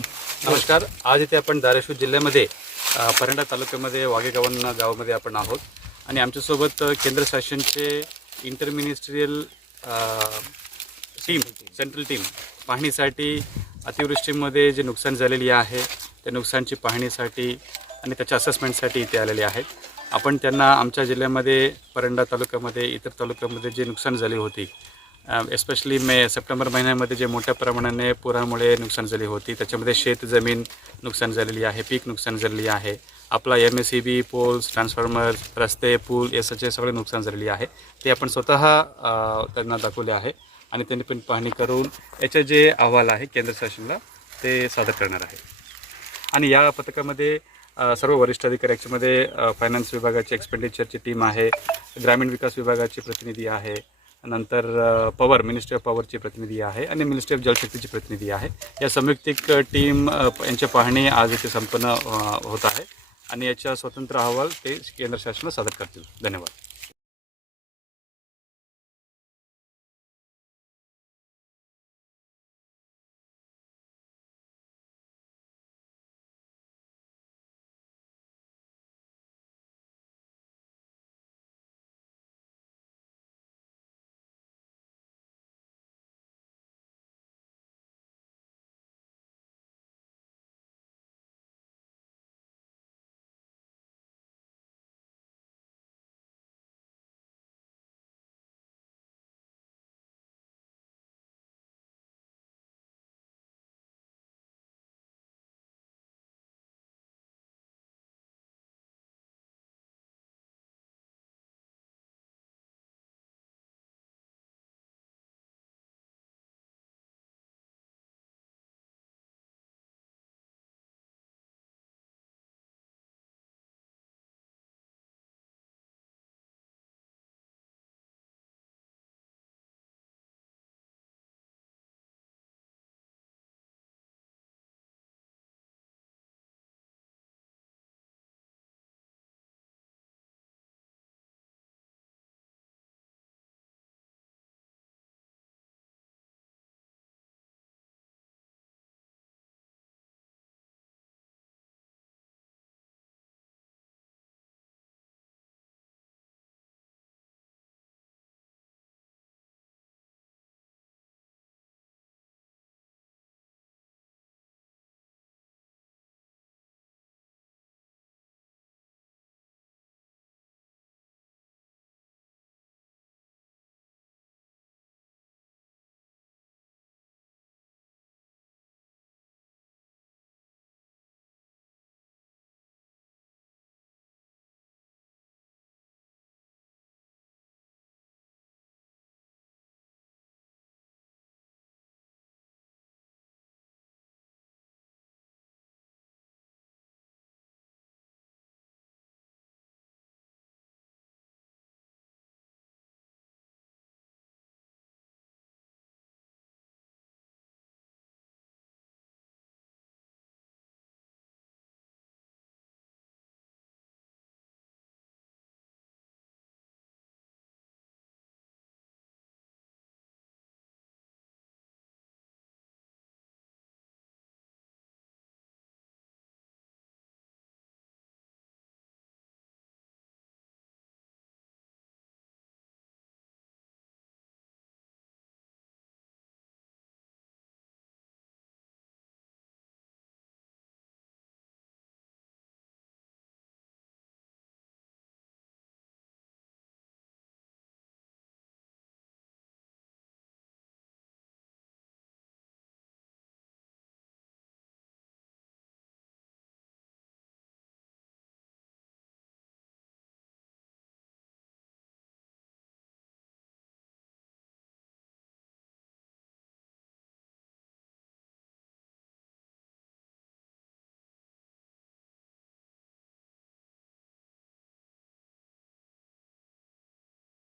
नमस्कार. आज इथे आपण धाराशिव जिल्ह्यामध्ये परंडा तालुक्यामध्ये वाघेगावन गावामध्ये आपण आहोत. आणि आमच्यासोबत केंद्र शासनचे इंटरमिनिस्ट्रियल टीम सेंट्रल टीम पाहणीसाठी अतिवृष्टीमध्ये जे नुकसान झालेली आहे त्या नुकसानची पाहणीसाठी आणि त्याच्या असेसमेंटसाठी इथे आलेले आहेत. आपण त्यांना आमच्या जिल्ह्यामध्ये परंडा तालुक्यामध्ये इतर तालुक्यामध्ये जे नुकसान झाले होती एस्पेशली मे सप्टेंबर महिन्यामध्ये जे मोठ्या प्रमाणाने पुरामुळे नुकसान झाली होती त्याच्यामध्ये शेत जमीन नुकसान झालेली आहे पीक नुकसान झालेली आहे आपला M S C B poles transformer रस्ते पूल याचे सगळे नुकसान झालेली आहे. ते आपण स्वतः त्यांना दाखवले आहे आणि त्यांनी पण पाहणी करून याचे जे अहवाल आहे केंद्र शासनाला ते सादर करणार आहे. आणि या पथकामध्ये सर्व वरिष्ठ अधिकारी याच्यामध्ये फायनान्स विभागाची एक्सपेंडिचरची टीम आहे ग्रामीण विकास विभागाची प्रतिनिधी आहे नंतर पॉवर मिनिस्ट्री ऑफ पॉवरची प्रतिनिधी आहे आणि मिनिस्ट्री ऑफ जलशक्तीची प्रतिनिधी आहे. या संयुक्तिक टीम यांच्या पाहणी आज इथे संपन्न होत आहे आणि याचा स्वतंत्र अहवाल ते केंद्र शासनाला सादर करतील. धन्यवाद.